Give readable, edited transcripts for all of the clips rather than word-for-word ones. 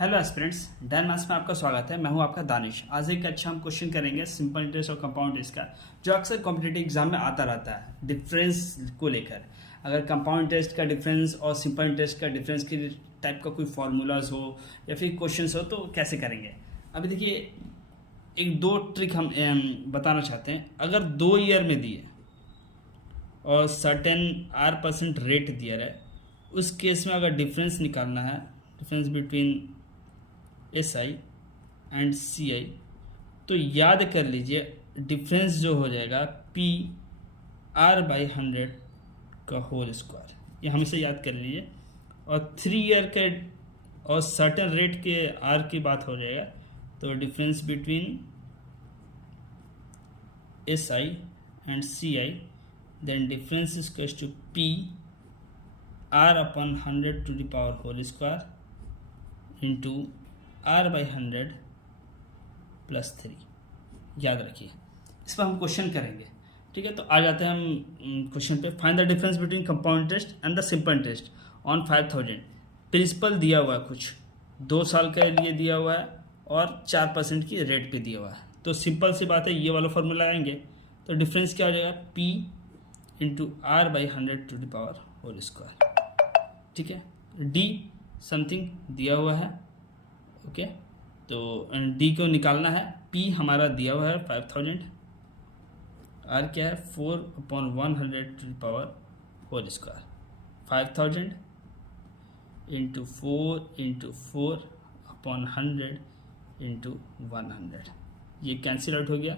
Hello aspirants, Dan maths में आपका स्वागत है। मैं हूं आपका दानिश। आज एक अच्छा हम क्वेश्चन करेंगे सिंपल इंटरेस्ट और कंपाउंड इंटरेस्ट का, जो अक्सर कॉम्पिटिटिव एग्जाम में आता रहता है डिफरेंस को लेकर। अगर कंपाउंड इंटरेस्ट का डिफरेंस और सिंपल इंटरेस्ट का डिफरेंस के टाइप का कोई फार्मूलाज हो या फिर क्वेश्चन हो तो कैसे करेंगे। अभी देखिए, एक दो ट्रिक हम बताना चाहते हैं। अगर 2 ईयर में दिए और सर्टेन R% रेट दिया है, उस केस में अगर डिफरेंस निकालना है, difference between SI and CI, तो याद कर लीजिए डिफरेंस जो हो जाएगा PR/100 का होल स्क्वायर, ये हमेशा याद कर लीजिए। और 3 ईयर के और सर्टेन रेट के R की बात हो जाएगा, तो difference between SI and CI, then difference is equal to PR/100 to the power whole square into R/100 plus 3। याद रखिए, इस पर हम क्वेश्चन करेंगे। ठीक है, तो आ जाते हैं हम क्वेश्चन पे। Find the difference between compound interest and the simple interest on 5000। Principal दिया हुआ है, कुछ 2 साल के लिए दिया हुआ है और 4% की रेट पे दिया हुआ है। तो सिंपल सी बात है, ये वाला फॉर्मूला आएंगे तो डिफरेंस क्या हो जाएगा, P into R/100 to the power whole square. ठीक है, D समथिंग दिया हुआ है। ओके, तो D को निकालना है। P हमारा दिया हुआ है 5000, R क्या है 4/100 to the power whole square. 5000 into 4/100 into 100, ये कैंसिल आउट हो गया।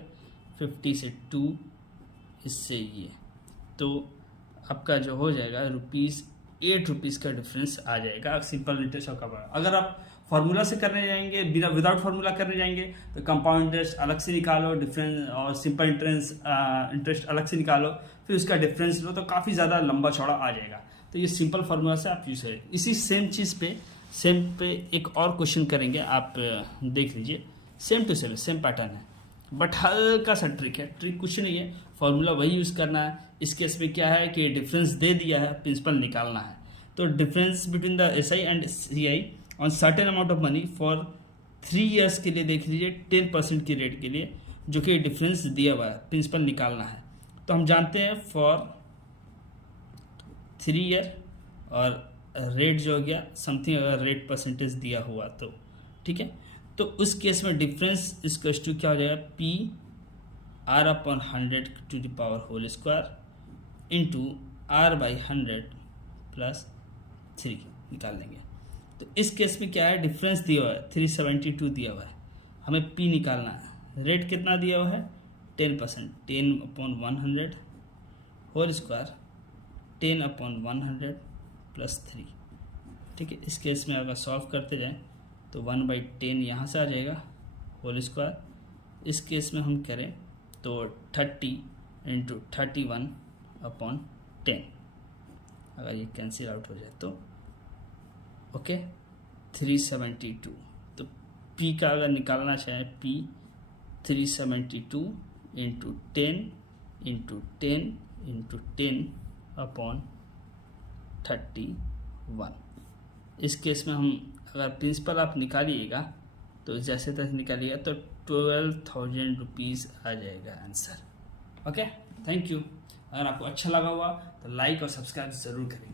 50 से 2, इससे ये, तो आपका जो हो जाएगा ₹8 का डिफरेंस आ जाएगा सिंपल इंटरेस्ट और कंपाउंड। अगर आप फार्मूला से करने जाएंगे, विदाउट फार्मूला करने जाएंगे, तो कंपाउंड इंटरेस्ट अलग से निकालो, डिफरेंस और सिंपल इंटरेस्ट अलग से निकालो, फिर उसका डिफरेंस लो, तो काफ़ी ज़्यादा लंबा चौड़ा आ जाएगा। तो ये सिंपल फार्मूला से आप यूज़ करें। इसी सेम चीज़ पे एक और क्वेश्चन करेंगे, आप देख लीजिए। सेम टू सेम पैटर्न है, बट हल्का सा ट्रिक है। ट्रिक कुछ नहीं है, फॉर्मूला वही यूज़ करना है। इस केस में क्या है कि डिफरेंस दे दिया है, प्रिंसिपल निकालना है। तो difference between the SI and CI on certain amount of money for 3 years के लिए देख लीजिए, 10% की रेट के लिए, जो कि डिफरेंस दिया हुआ है, प्रिंसिपल निकालना है। तो हम जानते हैं फॉर 3 ईयर और रेट जो हो गया समथिंग, अगर रेट परसेंटेज दिया हुआ तो ठीक है। तो उस केस में डिफरेंस इक्वल टू क्या हो जाएगा, PR/100 to the power whole square into R/100 plus 3 निकाल लेंगे। तो इस केस में क्या है, डिफरेंस दिया हुआ है 372 दिया हुआ है, हमें P निकालना है। रेट कितना दिया हुआ है 10%, 10/100 होल स्क्वायर 10/100 प्लस 3। ठीक है, इस केस में अगर सॉल्व करते जाएं तो 1/10 यहाँ से आ जाएगा होल स्क्वायर। इस केस में हम करें तो 30 इंटू 31/10, अगर ये कैंसिल आउट हो जाए तो ओके 372। तो P का अगर निकालना चाहें, P 372 इंटू 10 इंटू 10 इंटू 10/31। इस केस में हम अगर प्रिंसिपल आप निकालिएगा तो जैसे तैसे निकालिएगा तो 12,000 रुपीज़ आ जाएगा आंसर। Okay, thank you. अगर आपको अच्छा लगा हुआ तो लाइक और सब्सक्राइब ज़रूर करें।